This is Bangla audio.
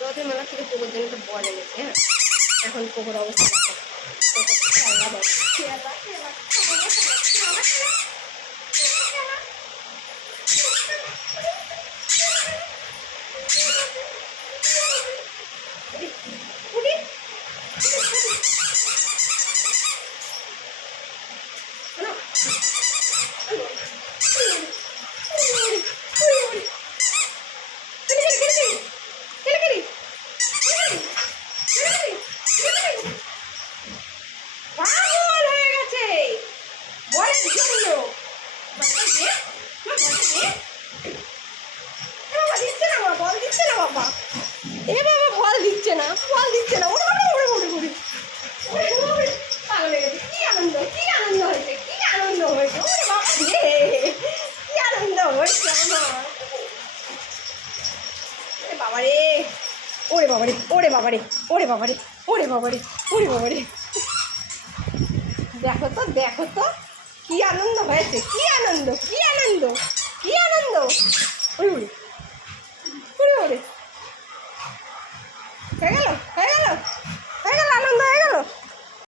রথের মেলা থেকে পোকোর জন্য একটা বল এনেছে। হ্যাঁ, এখন পোকোর অবস্থা দেখো, খেলা দেখো, খেলা খেলা পাগল হয়ে গেছে বলের জন্য। দিচ্ছে না বাবা, বল দিচ্ছে না বাবা, এ বাবা বল দিচ্ছে না, বল দিচ্ছে না। ওরে ওরে ওরে ওরে ওরে পাগল হয়ে গেছে। কি আনন্দ, কি আনন্দ হয়েছে, কি আনন্দ হয়েছে। ওরে বাবা রে, কি আনন্দ হয়েছে আমার। বাবারে, ওরে বাবারে, ওরে বাবারে, ওরে বাবারে, ওরে বাবারে, ওরে বাবারে, দেখো তো দেখো তো কি আনন্দ হয়েছে, কি আনন্দ, কি আনন্দ।